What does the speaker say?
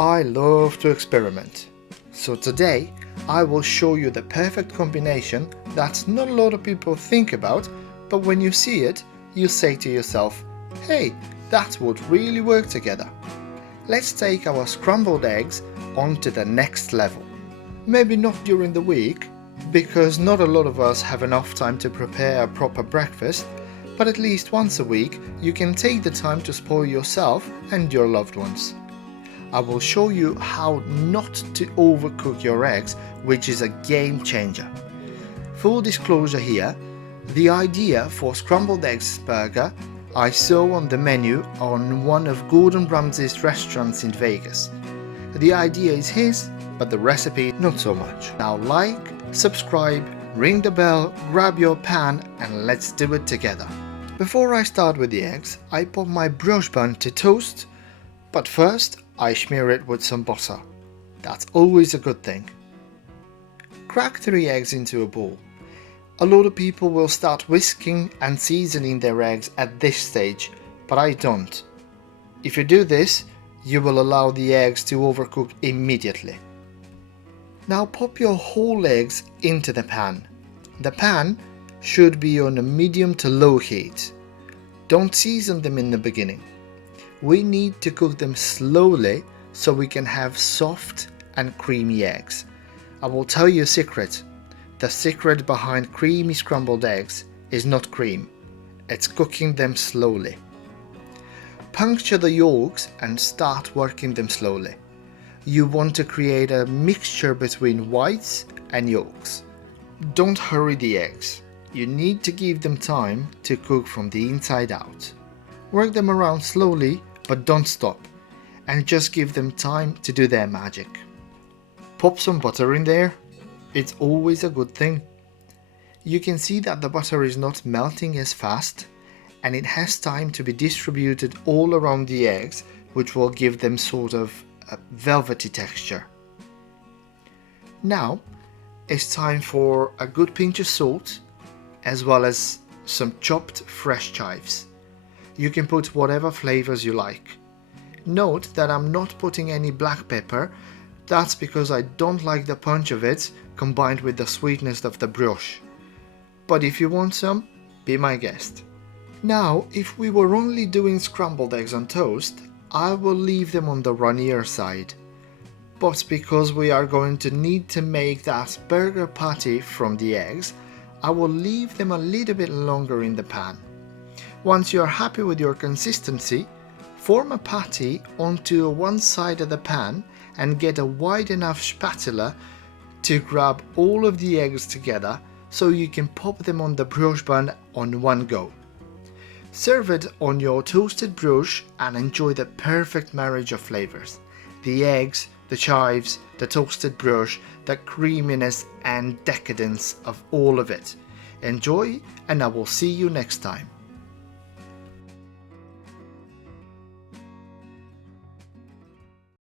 I love to experiment. So today I will show you the perfect combination that not a lot of people think about, but when you see it, you say to yourself, hey, that would really work together. Let's take our scrambled eggs onto the next level. Maybe not during the week, because not a lot of us have enough time to prepare a proper breakfast, but at least once a week you can take the time to spoil yourself and your loved ones. I will show you how not to overcook your eggs, which is a game changer. Full disclosure here, the idea for scrambled eggs burger I saw on the menu on one of Gordon Ramsay's restaurants in Vegas. The idea is his, but the recipe not so much. Now like, subscribe, ring the bell, grab your pan and let's do it together. Before I start with the eggs, I put my brioche bun to toast, but first I smear it with some butter. That's always a good thing. Crack 3 eggs into a bowl. A lot of people will start whisking and seasoning their eggs at this stage, but I don't. If you do this, you will allow the eggs to overcook immediately. Now pop your whole eggs into the pan. The pan should be on a medium to low heat. Don't season them in the beginning. We need to cook them slowly so we can have soft and creamy eggs. I will tell you a secret. The secret behind creamy scrambled eggs is not cream. It's cooking them slowly. Puncture the yolks and start working them slowly. You want to create a mixture between whites and yolks. Don't hurry the eggs. You need to give them time to cook from the inside out. Work them around slowly, but don't stop, and just give them time to do their magic. Pop some butter in there. It's always a good thing. You can see that the butter is not melting as fast, and it has time to be distributed all around the eggs, which will give them sort of a velvety texture. Now it's time for a good pinch of salt, as well as some chopped fresh chives. You can put whatever flavors you like. Note that I'm not putting any black pepper. That's because I don't like the punch of it combined with the sweetness of the brioche. But if you want some, be my guest. Now, if we were only doing scrambled eggs on toast, I will leave them on the runnier side. But because we are going to need to make that burger patty from the eggs, I will leave them a little bit longer in the pan. Once you are happy with your consistency, form a patty onto one side of the pan and get a wide enough spatula to grab all of the eggs together so you can pop them on the brioche bun on one go. Serve it on your toasted brioche and enjoy the perfect marriage of flavors. The eggs, the chives, the toasted brioche, the creaminess and decadence of all of it. Enjoy, and I will see you next time.